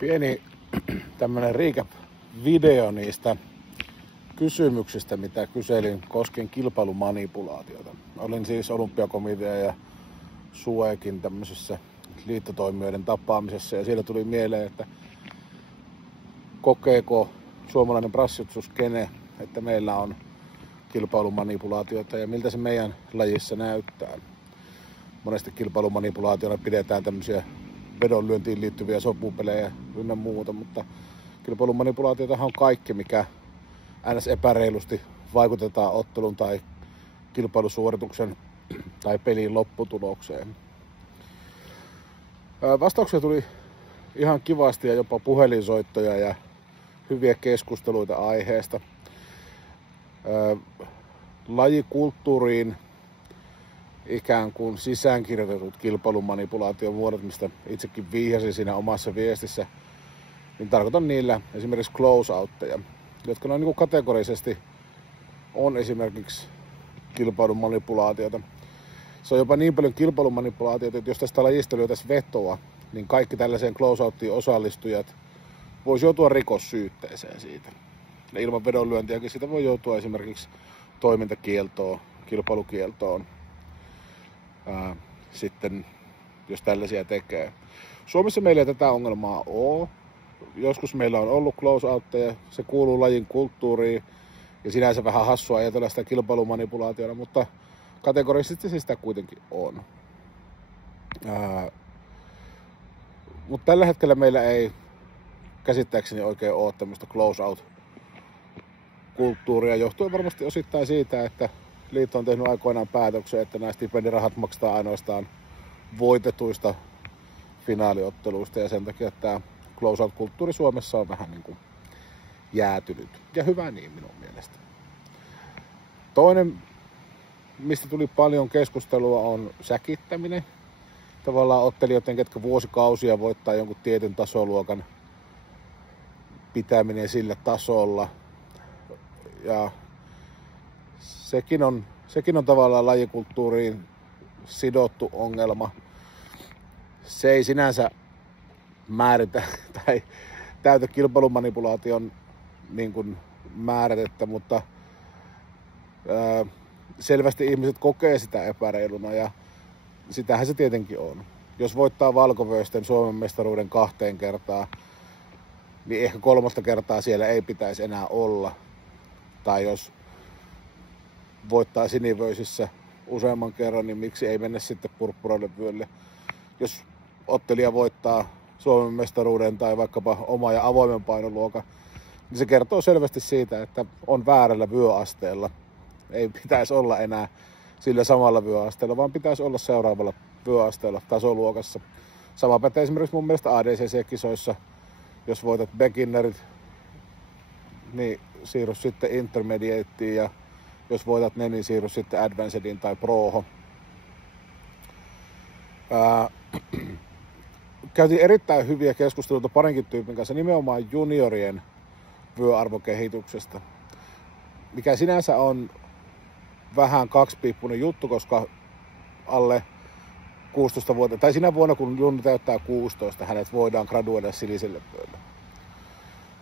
Pieni tämmönen recap-video niistä kysymyksistä, mitä kyselin koskien kilpailumanipulaatiota. Olin siis Olympiakomitea ja SUEKin tämmöisessä liittotoimijoiden tapaamisessa ja siellä tuli mieleen, että kokeeko suomalainen brassitsuskene, että meillä on kilpailumanipulaatiota ja miltä se meidän lajissa näyttää. Monesti kilpailumanipulaationa pidetään tämmöisiä vedonlyöntiin liittyviä sopupelejä ynnä muuta, mutta kilpailumanipulaatiotahan on kaikki, mikä ns. Epäreilusti vaikutetaan ottelun tai kilpailusuorituksen tai pelin lopputulokseen. Vastauksia tuli ihan kivasti ja jopa puhelinsoittoja ja hyviä keskusteluita aiheesta. Lajikulttuuriin ikään kuin sisäänkirjoitetut kilpailumanipulaation muodot, mistä itsekin vihjasin siinä omassa viestissä, niin tarkoitan niillä esimerkiksi close-outteja, jotka noin niin kuin kategorisesti on esimerkiksi kilpailumanipulaatiota. Se on jopa niin paljon kilpailumanipulaatiota, että jos tästä lajista lyötäisiin vetoa, niin kaikki tällaiseen close-outtiin osallistujat voisi joutua rikossyytteeseen siitä. Ja ilman vedonlyöntiäkin siitä voi joutua esimerkiksi toimintakieltoon, kilpailukieltoon, sitten jos tällaisia tekee. Suomessa meillä ei tätä ongelmaa ole. Joskus meillä on ollut close-outteja, se kuuluu lajin kulttuuriin ja sinänsä vähän hassua ajatella sitä kilpailumanipulaationa, mutta kategorisesti se sitä kuitenkin on. Mutta tällä hetkellä meillä ei käsittääkseni oikein ole tämmöistä close-out-kulttuuria, johtuen varmasti osittain siitä, että liitto on tehnyt aikoinaan päätöksen, että nämä stipendirahat maksetaan ainoastaan voitetuista finaaliotteluista ja sen takia tämä close-out-kulttuuri Suomessa on vähän niin kuin jäätynyt. Ja hyvä niin minun mielestä. Toinen, mistä tuli paljon keskustelua, on säkittäminen. Tavallaan ottelijoiden, ketkä vuosikausia voittaa jonkun tietyn tasoluokan pitäminen sillä tasolla. Ja sekin on tavallaan lajikulttuuriin sidottu ongelma. Se ei sinänsä määritä tai täytä kilpailumanipulaation niin kuin määritettä, mutta selvästi ihmiset kokee sitä epäreiluna ja sitähän se tietenkin on. Jos voittaa Valko-Vöisten Suomen mestaruuden 2 kertaa, niin ehkä 3. kertaa siellä ei pitäisi enää olla. Tai jos voittaa Sinivöisissä useamman kerran, niin miksi ei mennä sitten purppuralevyölle. Jos ottelija voittaa Suomen mestaruuden tai vaikkapa oma ja avoimen painoluokan, niin se kertoo selvästi siitä, että on väärällä vyöasteella. Ei pitäisi olla enää sillä samalla vyöasteella, vaan pitäisi olla seuraavalla vyöasteella tasoluokassa. Sama pätee esimerkiksi mun mielestä ADCC-kisoissa. Jos voitat beginnerit, niin siirry sitten intermediateen, ja jos voitat ne, niin siirry sitten advancediin tai proho. Käytiin erittäin hyviä keskusteluita parinkin tyypin kanssa nimenomaan juniorien vyöarvokehityksestä, mikä sinänsä on vähän kaksipiippunen juttu, koska alle 16-vuotiaana, tai sinä vuonna kun junnu täyttää 16, hänet voidaan graduoida siniselle vyölle.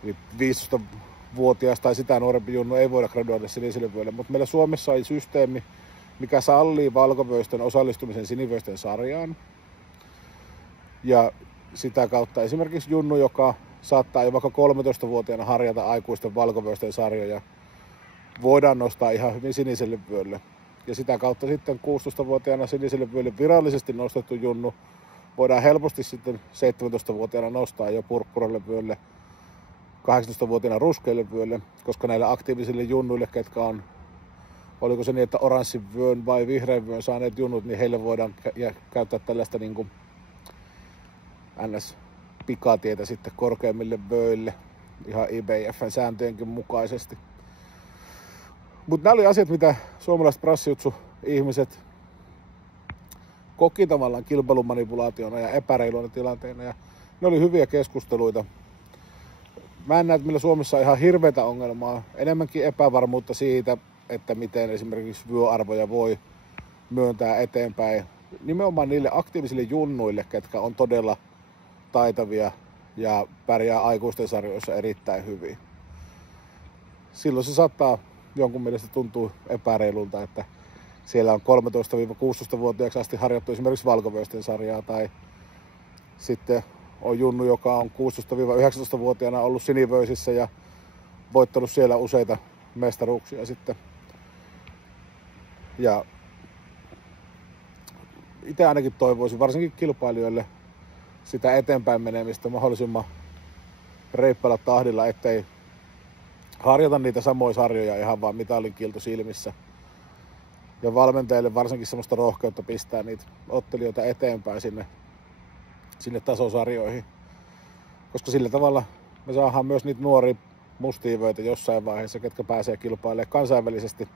Eli 15-vuotias tai sitä nuorempi junnu ei voida graduoida siniselle vyölle, mutta meillä Suomessa on systeemi, mikä sallii Valko-Vöisten osallistumisen Sinivöisten sarjaan. Ja sitä kautta esimerkiksi junnu, joka saattaa jo vaikka 13-vuotiaana harjata aikuisten Valko-Vöisten sarjoja, voidaan nostaa ihan hyvin siniselle vyölle. Ja sitä kautta sitten 16-vuotiaana siniselle vyölle virallisesti nostettu junnu voidaan helposti sitten 17-vuotiaana nostaa jo purppuralle vyölle, 18-vuotiaana ruskeille vyölle, koska näillä aktiivisille junnuille, ketkä on, oliko se niin, että oranssin vyön vai vihreän vyön saaneet junnut, niin heille voidaan käyttää tällaista niin kuin NS-pikatietä sitten korkeimmille vöille ihan IBF:n sääntöjenkin mukaisesti. Mutta nämä oli asiat, mitä suomalaiset brassijutsu-ihmiset koki tavallaan kilpailumanipulaationa ja epäreiluna tilanteena. Ja ne oli hyviä keskusteluita. Mä en näe, että meillä Suomessa on ihan hirveätä ongelmaa. Enemmänkin epävarmuutta siitä, että miten esimerkiksi vyöarvoja voi myöntää eteenpäin. Nimenomaan niille aktiivisille junnuille, ketkä on todella taitavia ja pärjää aikuisten sarjoissa erittäin hyvin. Silloin se saattaa jonkun mielestä tuntua epäreilulta, että siellä on 13-16-vuotiaaksi asti harjoittu esimerkiksi valkovyösten sarjaa, tai sitten on junnu, joka on 16-19-vuotiaana ollut sinivöisissä ja voittanut siellä useita mestaruuksia sitten. Ja itse ainakin toivoisin varsinkin kilpailijoille sitä eteenpäin menemistä mahdollisimman reippaalla tahdilla, ettei harjoita niitä samoja sarjoja ihan vaan mitalin kiilto silmissä. Ja valmentajille varsinkin semmoista rohkeutta pistää niitä ottelijoita eteenpäin sinne tasosarjoihin. Koska sillä tavalla me saadaan myös niitä nuoria mustiivöitä jossain vaiheessa, ketkä pääsee kilpailemaan kansainvälisesti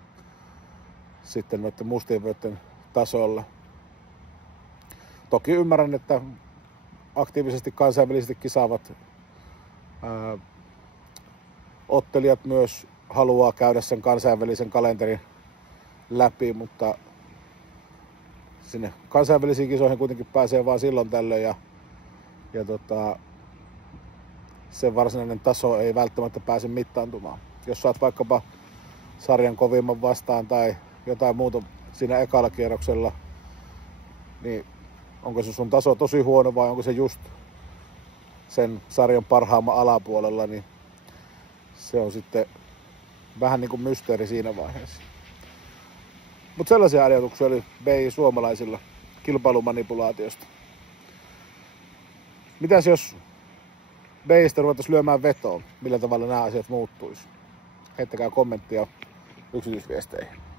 sitten noiden mustiivöiden tasolla. Toki ymmärrän, että aktiivisesti kansainvälisesti kisaavat ottelijat myös haluaa käydä sen kansainvälisen kalenterin läpi, mutta sinne kansainvälisiin kisoihin kuitenkin pääsee vaan silloin tällöin ja se varsinainen taso ei välttämättä pääse mittaantumaan. Jos saat vaikkapa sarjan kovimman vastaan tai jotain muuta siinä ekalla kierroksella, niin onko se sun taso tosi huono vai onko se just sen sarjan parhaamman alapuolella, niin se on sitten vähän niin kuin mysteeri siinä vaiheessa. Mutta sellaisia ajatuksia oli BI suomalaisilla kilpailumanipulaatiosta. Mitäs jos BI:stä ruvettaisiin lyömään vetoon? Millä tavalla nämä asiat muuttuisi? Heittäkää kommenttia yksityisviesteihin.